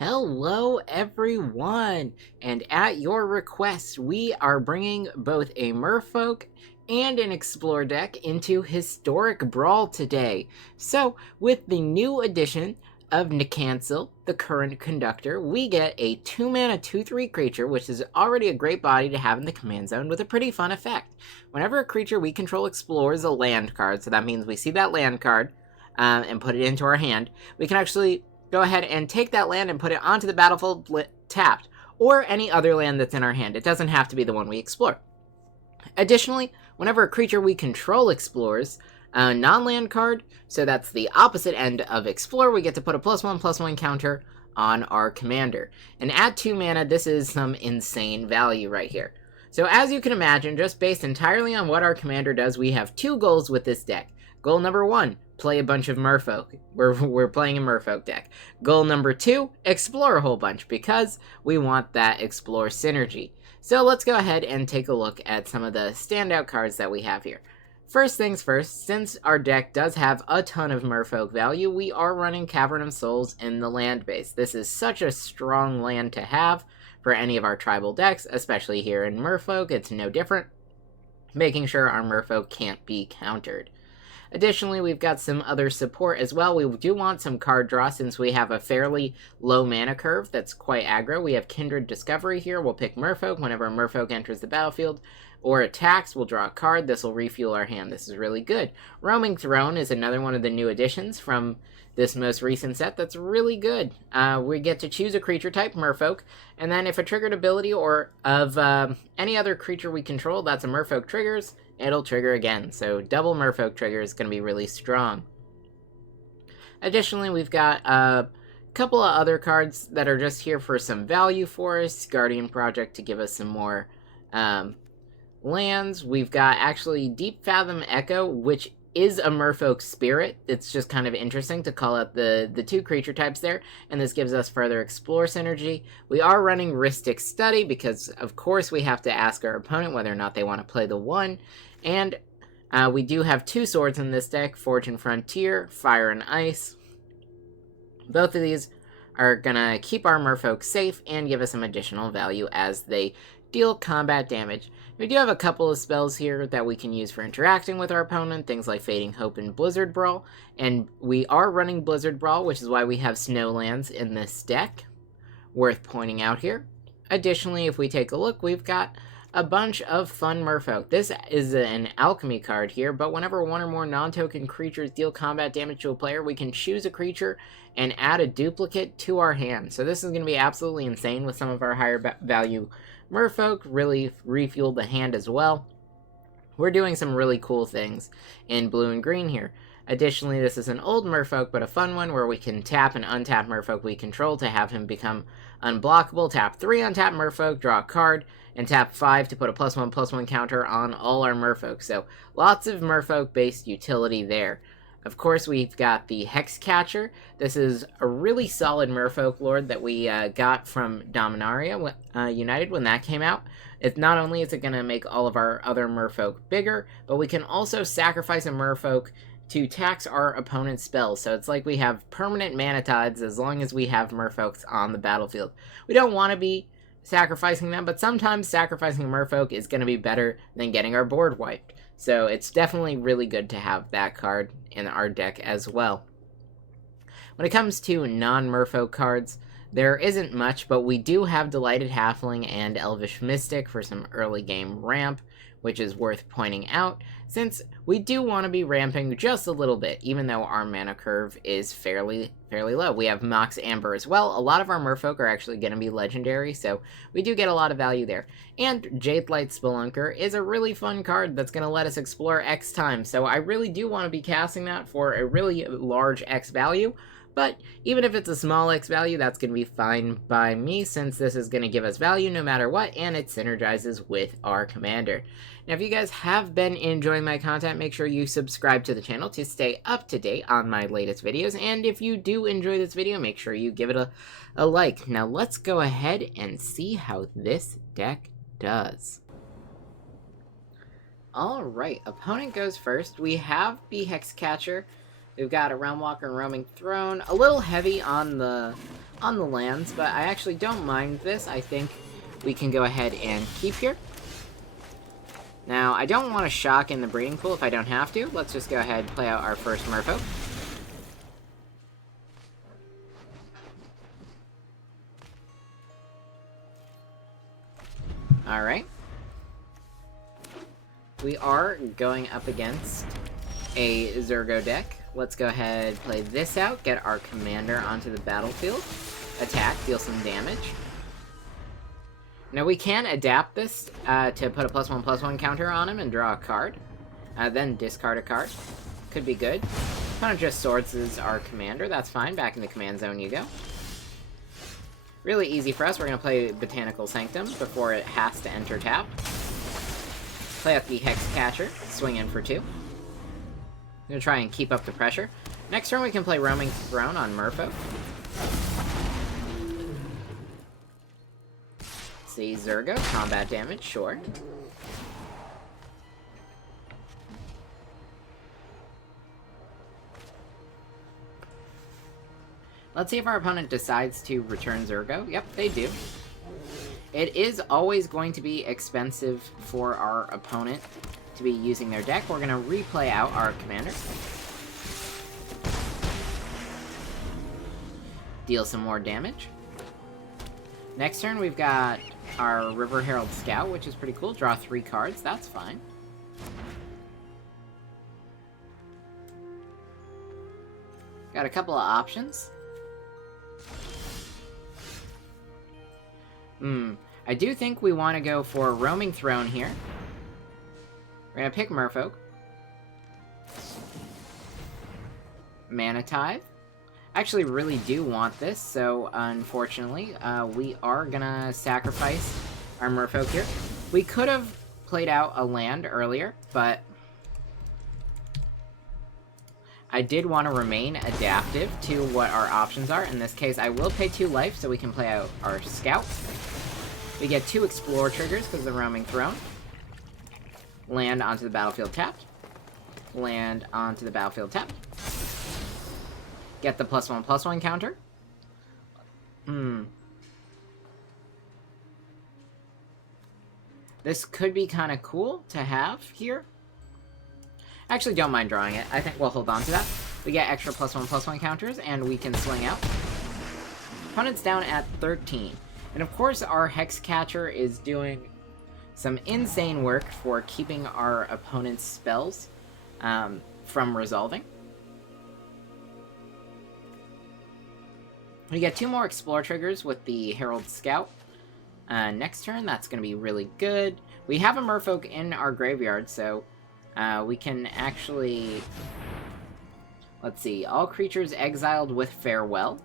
Hello everyone, and at your request we are bringing both a Merfolk and an Explore deck into Historic Brawl today. So with the new addition of Nicanzil, the current Conductor, we get a 2-mana 2/3 creature, which is already a great body to have in the command zone with a pretty fun effect. Whenever a creature we control explores a land card, so that means we see that land card and put it into our hand, we can actually go ahead and take that land and put it onto the battlefield tapped, or any other land that's in our hand. It doesn't have to be the one we explore. Additionally, whenever a creature we control explores a non-land card, so that's the opposite end of explore, we get to put a +1/+1 counter on our commander. And at 2 mana, this is some insane value right here. So as you can imagine, just based entirely on what our commander does, we have two goals with this deck. Goal number 1, play a bunch of Merfolk. We're playing a Merfolk deck. Goal number 2, explore a whole bunch, because we want that explore synergy. So let's go ahead and take a look at some of the standout cards that we have here. First things first, since our deck does have a ton of Merfolk value, we are running Cavern of Souls in the land base. This is such a strong land to have for any of our tribal decks, especially here in Merfolk. It's no different, making sure our Merfolk can't be countered. Additionally, we've got some other support as well. We do want some card draw since we have a fairly low mana curve that's quite aggro. We have Kindred Discovery here. We'll pick Merfolk. Whenever a Merfolk enters the battlefield or attacks, we'll draw a card. This will refuel our hand. This is really good. Roaming Throne is another one of the new additions from this most recent set that's really good. We get to choose a creature type, Merfolk, and then if a triggered ability or of any other creature we control that's a Merfolk triggers, it'll trigger again. So double Merfolk trigger is going to be really strong. Additionally, we've got a couple of other cards that are just here for some value for us. Guardian Project to give us some more lands. We've got actually Deep Fathom Echo, which is a Merfolk spirit. It's just kind of interesting to call out the two creature types there, and this gives us further explore synergy. We are running Rhystic Study because, of course, we have to ask our opponent whether or not they want to play the one, and we do have two swords in this deck, Forge and Frontier, Fire and Ice. Both of these are gonna keep our Merfolk safe and give us some additional value as they deal combat damage. We do have a couple of spells here that we can use for interacting with our opponent, things like Fading Hope and Blizzard Brawl, and we are running Blizzard Brawl, which is why we have Snowlands in this deck, worth pointing out here. Additionally, if we take a look, we've got a bunch of fun Merfolk. This is an alchemy card here, but whenever one or more non-token creatures deal combat damage to a player, we can choose a creature and add a duplicate to our hand. So this is going to be absolutely insane with some of our higher value Merfolk. Really refuel the hand as well. We're doing some really cool things in blue and green here. Additionally, this is an old Merfolk, but a fun one where we can tap and untap Merfolk we control to have him become unblockable. Tap 3 untap Merfolk, draw a card, and tap 5 to put a +1/+1 counter on all our Merfolk. So lots of Merfolk-based utility there. Of course, we've got the Hexcatcher. This is a really solid Merfolk Lord that we got from Dominaria United when that came out. It's not only is it going to make all of our other Merfolk bigger, but we can also sacrifice a Merfolk to tax our opponent's spells. So it's like we have permanent mana tides as long as we have Merfolks on the battlefield. We don't want to be sacrificing them, but sometimes sacrificing a Merfolk is going to be better than getting our board wiped. So it's definitely really good to have that card in our deck as well. When it comes to non-Merfolk cards, there isn't much, but we do have Delighted Halfling and Elvish Mystic for some early game ramp, which is worth pointing out, since we do want to be ramping just a little bit, even though our mana curve is fairly low. We have Mox Amber as well. A lot of our Merfolk are actually going to be legendary, so we do get a lot of value there. And Jadelight Spelunker is a really fun card that's going to let us explore X times, so I really do want to be casting that for a really large X value. But even if it's a small X value, that's going to be fine by me, since this is going to give us value no matter what, and it synergizes with our commander. Now, if you guys have been enjoying my content, make sure you subscribe to the channel to stay up to date on my latest videos. And if you do enjoy this video, make sure you give it a like. Now, let's go ahead and see how this deck does. Alright, opponent goes first. We have the Hexcatcher We've got a Realm Walker and Roaming Throne. A little heavy on the lands, but I actually don't mind this. I think we can go ahead and keep here. Now, I don't want to shock in the breeding pool if I don't have to. Let's just go ahead and play out our first Merfolk. Alright. We are going up against a Zergo deck. Let's go ahead and play this out, get our commander onto the battlefield, attack, deal some damage. Now we can adapt this to put a +1/+1 counter on him and draw a card, then discard a card. Could be good. Kind of just swords as our commander, that's fine, back in the command zone you go. Really easy for us, we're going to play Botanical Sanctum before it has to enter tap. Play out the Hexcatcher, swing in for 2. I'm going to try and keep up the pressure. Next turn we can play Roaming Throne on Merfolk. See, Zergo, combat damage, sure. Let's see if our opponent decides to return Zergo. Yep, they do. It is always going to be expensive for our opponent to be using their deck. We're going to replay out our commander. Deal some more damage. Next turn, we've got our River Herald Scout, which is pretty cool. Draw 3 cards, that's fine. Got a couple of options. I do think we want to go for Roaming Throne here. We're going to pick Merfolk. Mana Tithe. I actually really do want this, so unfortunately, we are going to sacrifice our Merfolk here. We could have played out a land earlier, but I did want to remain adaptive to what our options are. In this case, I will pay 2 life so we can play out our Scout. We get 2 Explore triggers because of the Roaming Throne. Land onto the battlefield tapped. Land onto the battlefield tapped. Get the +1/+1 counter. This could be kind of cool to have here. Actually, don't mind drawing it. I think we'll hold on to that. We get extra +1/+1 counters, and we can swing out. Opponent's down at 13. And of course, our Hexcatcher is doing some insane work for keeping our opponent's spells from resolving. We get 2 more Explore triggers with the Herald Scout. Next turn, that's going to be really good. We have a Merfolk in our graveyard, so we can actually... Let's see, all creatures exiled with Farewell.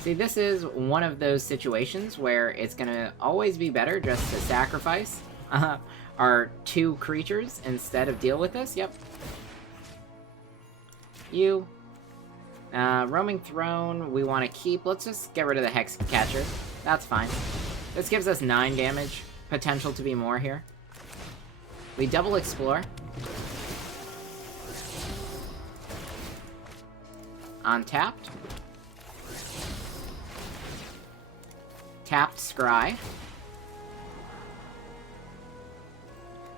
See, this is one of those situations where it's going to always be better just to sacrifice our 2 creatures instead of deal with this. Yep. You. Roaming Throne, we want to keep. Let's just get rid of the Hexcatcher. That's fine. This gives us 9 damage. Potential to be more here. We double Explore. Untapped. Tapped Scry.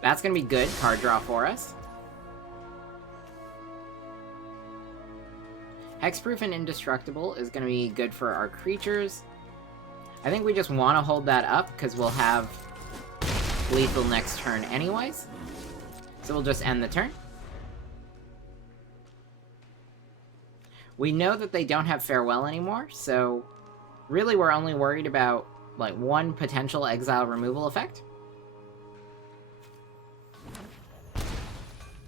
That's going to be good card draw for us. Hexproof and Indestructible is going to be good for our creatures. I think we just want to hold that up because we'll have lethal next turn anyways. So we'll just end the turn. We know that they don't have Farewell anymore, so really we're only worried about like 1 potential exile removal effect.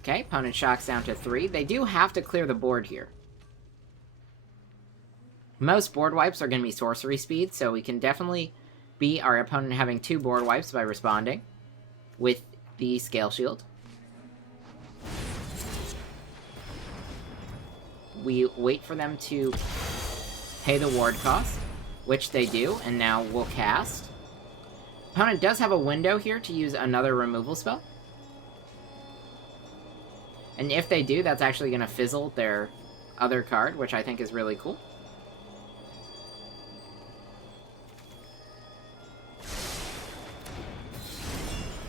Okay, opponent shocks down to 3. They do have to clear the board here. Most board wipes are going to be sorcery speed, so we can definitely beat our opponent having 2 board wipes by responding with the Scale Shield. We wait for them to pay the ward cost, which they do, and now we'll cast. Opponent does have a window here to use another removal spell. And if they do, that's actually going to fizzle their other card, which I think is really cool.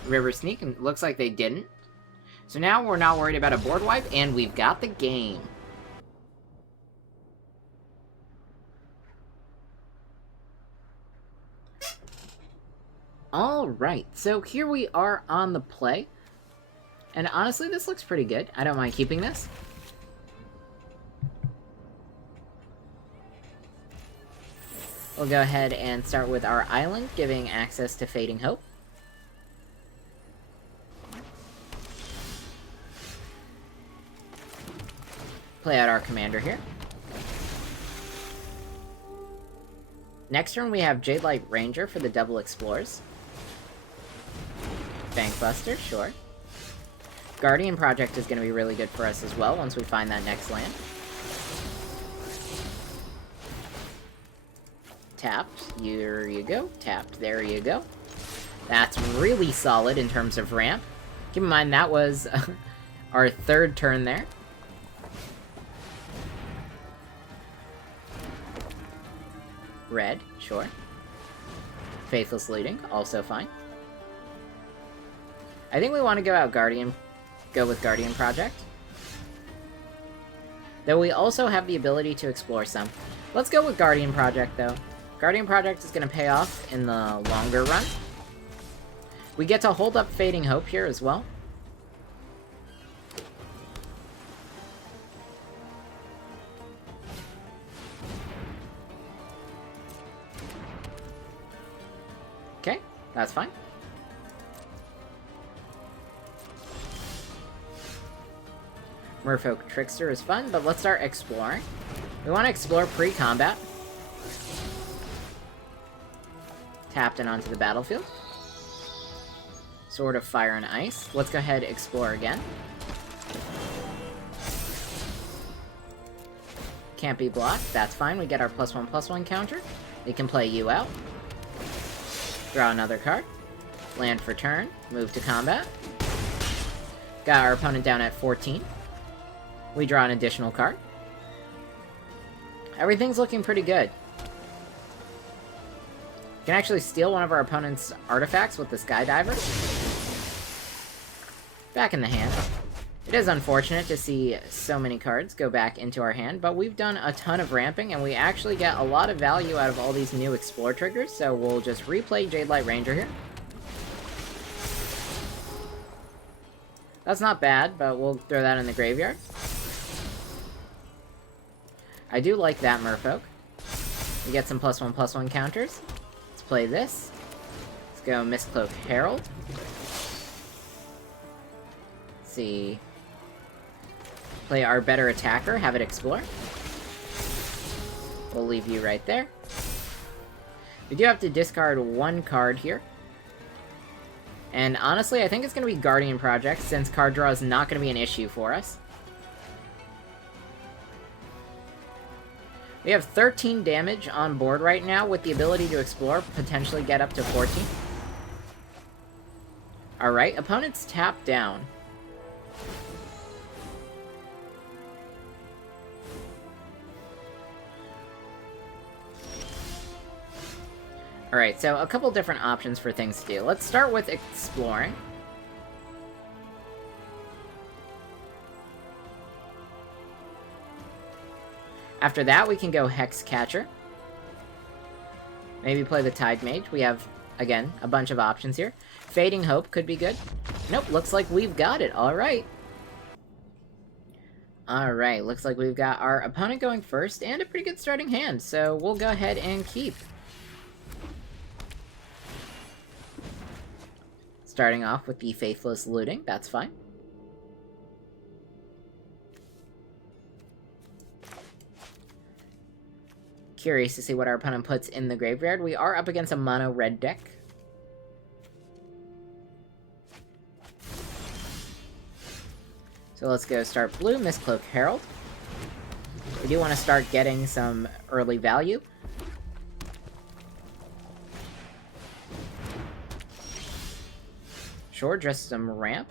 River Sneak, and looks like they didn't. So now we're not worried about a board wipe, and we've got the game. Alright, so here we are on the play. And honestly, this looks pretty good. I don't mind keeping this. We'll go ahead and start with our island, giving access to Fading Hope. Play out our commander here. Next turn we have Jadelight Ranger for the double explores. Bankbuster, sure. Guardian Project is going to be really good for us as well once we find that next land. Tapped, here you go. Tapped, there you go. That's really solid in terms of ramp. Keep in mind that was our third turn there. Red, sure. Faithless Looting, also fine. I think we want to go with Guardian Project. Though we also have the ability to explore some. Let's go with Guardian Project, though. Guardian Project is going to pay off in the longer run. We get to hold up Fading Hope here as well. Okay, that's fine. Merfolk Trickster is fun, but let's start exploring. We want to explore pre-combat. Tapped and onto the battlefield. Sword of Fire and Ice. Let's go ahead and explore again. Can't be blocked. That's fine. We get our +1/+1 counter. They can play you out. Draw another card. Land for turn. Move to combat. Got our opponent down at 14. We draw an additional card. Everything's looking pretty good. We can actually steal one of our opponent's artifacts with the Skydiver. Back in the hand. It is unfortunate to see so many cards go back into our hand, but we've done a ton of ramping, and we actually get a lot of value out of all these new Explore triggers, so we'll just replay Jadelight Ranger here. That's not bad, but we'll throw that in the graveyard. I do like that Merfolk. We get some +1/+1 counters. Let's play this. Let's go Mistcloak Herald. Let's see. Play our better attacker, have it explore. We'll leave you right there. We do have to discard one card here. And honestly, I think it's going to be Guardian Project, since card draw is not going to be an issue for us. We have 13 damage on board right now, with the ability to explore, potentially get up to 14. Alright, opponent's tapped down. Alright, so a couple different options for things to do. Let's start with exploring. After that, we can go Hex Catcher. Maybe play the Tide Mage. We have, again, a bunch of options here. Fading Hope could be good. Nope, looks like we've got it. Alright. Alright, looks like we've got our opponent going first, and a pretty good starting hand, so we'll go ahead and keep. Starting off with the Faithless Looting, that's fine. Curious to see what our opponent puts in the graveyard. We are up against a mono red deck. So let's go start blue, Mistcloak Herald. We do want to start getting some early value. Sure, just some ramp.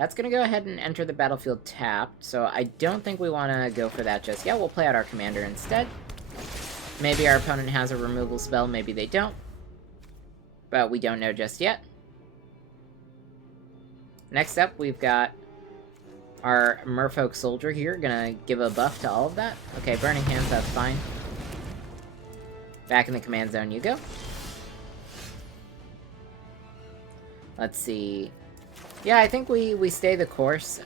That's going to go ahead and enter the battlefield tapped, so I don't think we want to go for that just yet. We'll play out our commander instead. Maybe our opponent has a removal spell, maybe they don't. But we don't know just yet. Next up, we've got our Merfolk soldier here, gonna give a buff to all of that. Okay, Burning Hands, that's fine. Back in the command zone you go. Let's see. Yeah, I think we stay the course.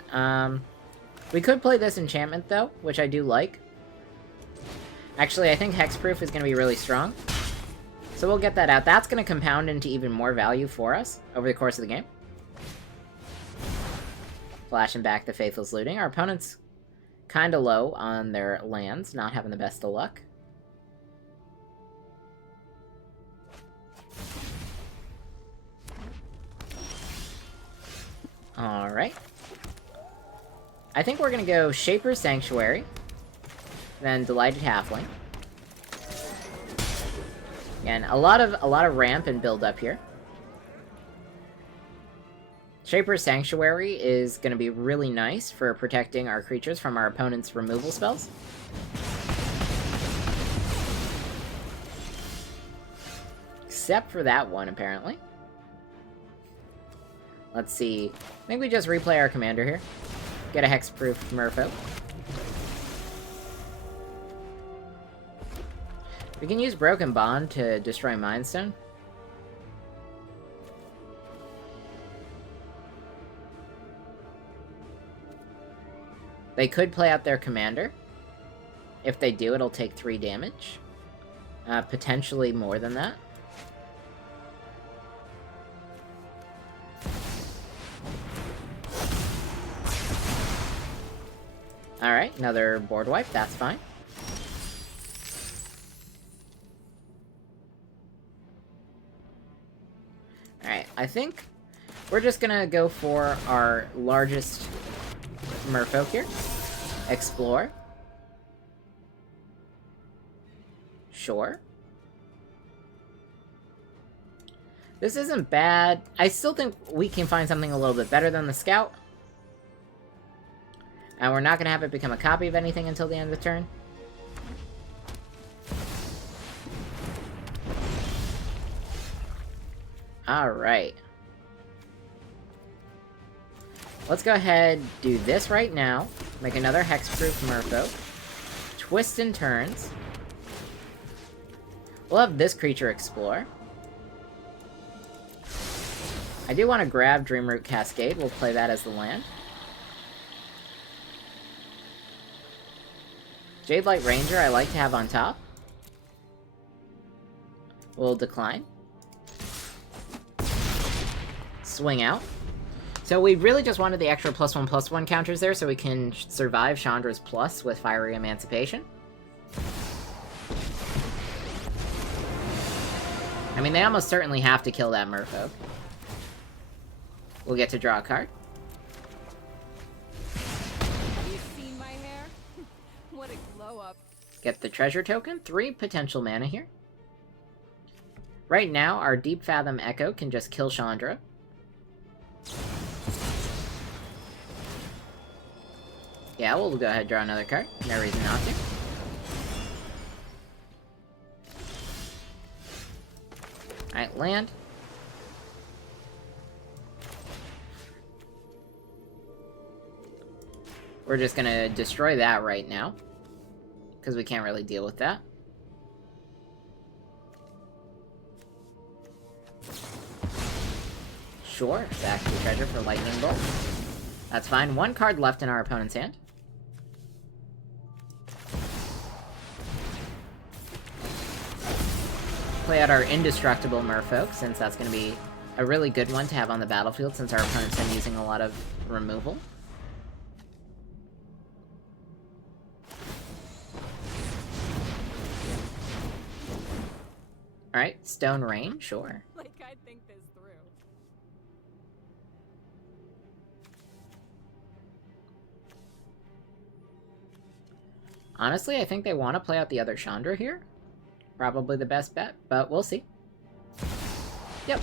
We could play this enchantment, though, which I do like. Actually, I think Hexproof is going to be really strong. So we'll get that out. That's going to compound into even more value for us over the course of the game. Flashing back the Faithless Looting. Our opponent's kind of low on their lands, not having the best of luck. Alright. I think we're going to go Shaper's Sanctuary, then Delighted Halfling. Again, a lot of ramp and build up here. Shaper's Sanctuary is going to be really nice for protecting our creatures from our opponent's removal spells. Except for that one, apparently. Let's see. I think we just replay our commander here. Get a Hexproof Merfolk. We can use Broken Bond to destroy Mind Stone. They could play out their commander. If they do, it'll take 3 damage. Potentially more than that. Alright, another board wipe, that's fine. Alright, I think we're just gonna go for our largest Merfolk here. Explore. Sure. This isn't bad. I still think we can find something a little bit better than the Scout. And we're not going to have it become a copy of anything until the end of the turn. Alright. Let's go ahead, do this right now. Make another Hexproof Merfolk. Twist and turns. We'll have this creature explore. I do want to grab Dreamroot Cascade. We'll play that as the land. Jade Light Ranger I like to have on top. We'll decline. Swing out. So we really just wanted the extra +1/+1 counters there so we can survive Chandra's Plus with Fiery Emancipation. I mean, they almost certainly have to kill that Merfolk. We'll get to draw a card. Get the treasure token, 3 potential mana here. Right now, our Deep Fathom Echo can just kill Chandra. Yeah, we'll go ahead and draw another card. No reason not to. Alright, land. We're just gonna destroy that right now, because we can't really deal with that. Sure, back to the treasure for Lightning Bolt. That's fine. 1 card left in our opponent's hand. Play out our Indestructible Merfolk, since that's going to be a really good one to have on the battlefield, since our opponent's been using a lot of removal. Alright, Stone Rain, sure. Like I'd think this through. Honestly, I think they want to play out the other Chandra here. Probably the best bet, but we'll see. Yep.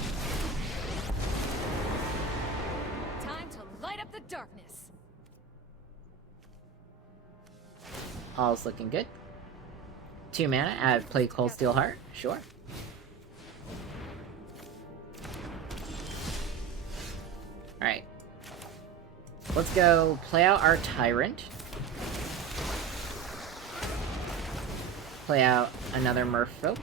Time to light up the darkness. All's looking good. 2 mana, I've played Cold Steel Heart, sure. Alright. Let's go play out our Tyrant. Play out another Merfolk.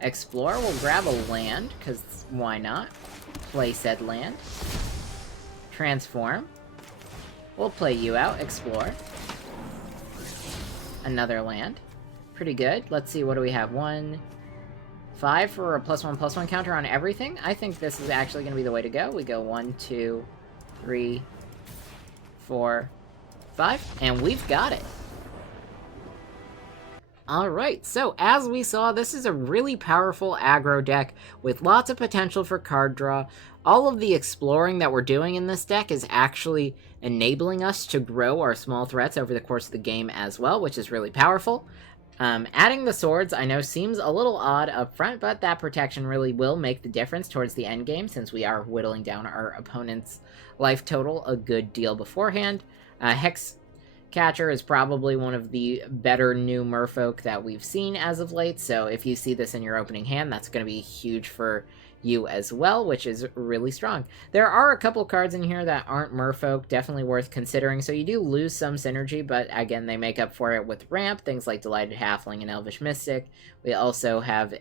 Explore, we'll grab a land, because why not? Play said land. Transform. We'll play you out, explore. Another land. Pretty good. Let's see, what do we have? 1, 5 for a +1/+1 counter on everything. I think this is actually going to be the way to go. We go 1, 2, 3, 4, 5, and we've got it. Alright, so as we saw, this is a really powerful aggro deck with lots of potential for card draw. All of the exploring that we're doing in this deck is actually enabling us to grow our small threats over the course of the game as well, which is really powerful. Adding the swords, I know, seems a little odd up front, but that protection really will make the difference towards the end game, since we are whittling down our opponent's life total a good deal beforehand. Hex Catcher is probably one of the better new Merfolk that we've seen as of late, so if you see this in your opening hand, that's going to be huge for you as well, which is really strong. There are a couple cards in here that aren't Merfolk, definitely worth considering, so you do lose some synergy, but again, they make up for it with ramp, things like Delighted Halfling and Elvish Mystic. We also have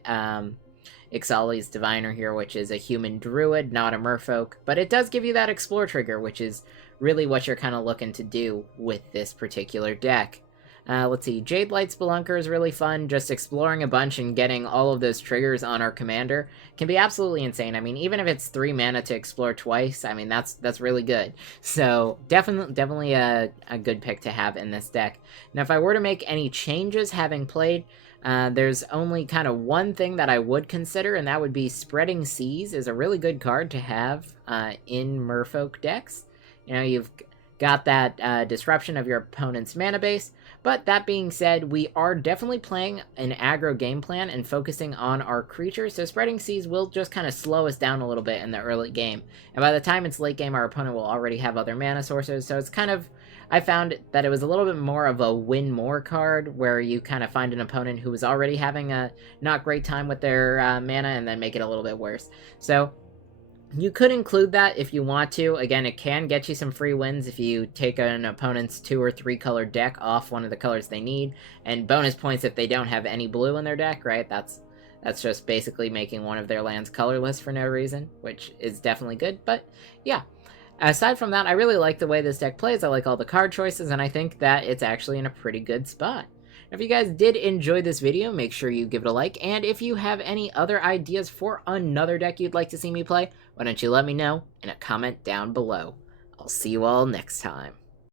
Ixali's Diviner here, which is a human druid, not a Merfolk, but it does give you that explore trigger, which is really what you're kind of looking to do with this particular deck. Let's see, Jade Light Spelunker is really fun. Just exploring a bunch and getting all of those triggers on our commander can be absolutely insane. I mean, even if it's 3 mana to explore twice, I mean, that's really good. So definitely a good pick to have in this deck. Now, if I were to make any changes having played, there's only kind of one thing that I would consider, and that would be Spreading Seas is a really good card to have in Merfolk decks. You know, you've got that disruption of your opponent's mana base, but that being said, we are definitely playing an aggro game plan and focusing on our creatures, so Spreading Seas will just kind of slow us down a little bit in the early game, and by the time it's late game, our opponent will already have other mana sources, so it's kind of, I found that it was a little bit more of a win more card, where you kind of find an opponent who was already having a not great time with their mana, and then make it a little bit worse. So you could include that if you want to. Again, it can get you some free wins if you take an opponent's 2 or 3 color deck off one of the colors they need, and bonus points if they don't have any blue in their deck, right? That's just basically making one of their lands colorless for no reason, which is definitely good, but yeah. Aside from that, I really like the way this deck plays. I like all the card choices, and I think that it's actually in a pretty good spot. If you guys did enjoy this video, make sure you give it a like, and if you have any other ideas for another deck you'd like to see me play, why don't you let me know in a comment down below. I'll see you all next time.